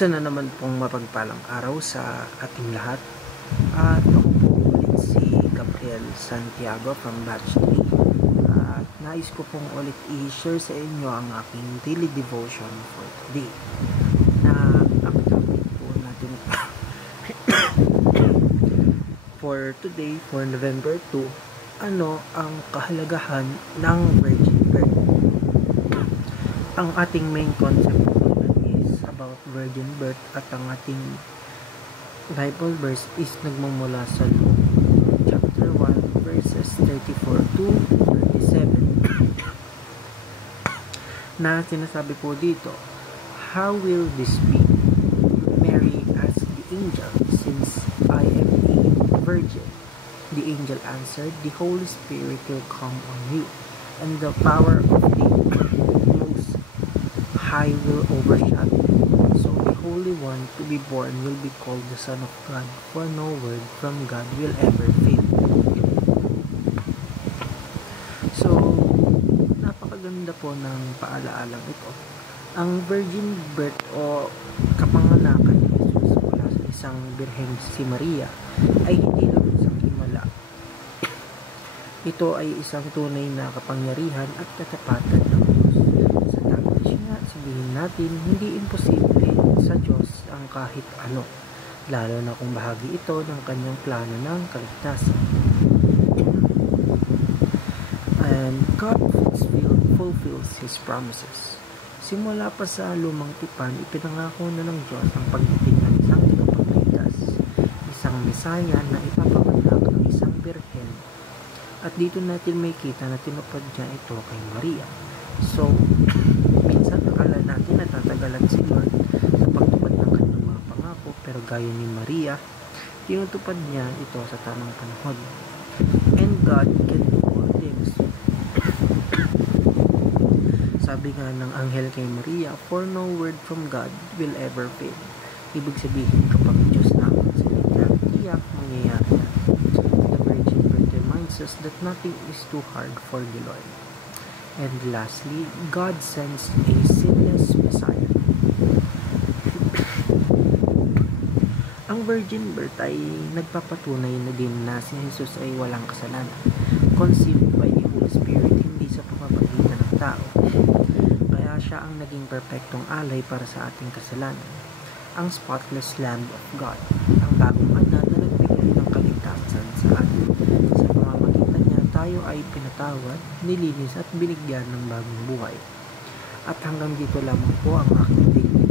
Isa na naman pong mapagpalang araw sa ating lahat. At ako po ulit si Gabriel Santiago from Batch 3. At nais ko pong ulit i-share sa inyo ang aking daily devotion for today. Na ang topic po natin for today, for November 2, ano ang kahalagahan ng virgin birth. Ang ating main concept is about virgin birth at ang ating Bible verse is nagmumula sa Luke chapter 1 verses 34 to 37 na sinasabi po dito, "How will this be?" Mary asked the angel, "Since I am a virgin." The angel answered, "The Holy Spirit will come on you, and the power of the Most High will overshadow you. So the Holy One to be born will be called the Son of God, for no word from God will ever fail." So, napakaganda po ng paalaalang ito. Ang virgin birth o kapanganakan ni Jesus mula sa isang birheng si Maria ay hindi lang isang himala. Ito ay isang tunay na kapangyarihan at katapatan ng Diyos. Sa tanging siya, sabihin natin, hindi imposible sa Diyos ang kahit ano, lalo na kung bahagi ito ng kanyang plano ng kaligtasan. And God fulfills His promises. Simula pa sa lumang tipan, ipinangako na ng Diyos ang pagdating ng isang tagapagligtas, isang Mesaya na ipapanganak ng isang birhen. At dito natin may kita na tinupad niya ito kay Maria. So, minsan akala natin natatagalan si Lord sa pagtupad ng kanyang mga pangako, pero gaya ni Maria, tinutupad niya ito sa tamang panahon. And God can do all things. Sabi nga ng anghel kay Maria, "For no word from God will ever fail." Ibig sabihin, kapag Diyos na ang salita, tiyak mangyayari yan. The virgin birth reminds us that nothing is too hard for the Lord. And lastly, God sends a sinless Messiah. Ang virgin birth ay nagpapatunay na din na si Jesus ay walang kasalanan, conceived by the Holy Spirit, hindi sa pamamagitan ng tao. Kaya siya ang naging perpektong alay para sa ating kasalanan, ang spotless Lamb of God, ang bagong anak na nagbigay ng kaligtasan sa atin. Sa pamamagitan niya, tayo ay pinatawad, nilinis at binigyan ng bagong buhay. At hanggang dito lamang po ang aking daily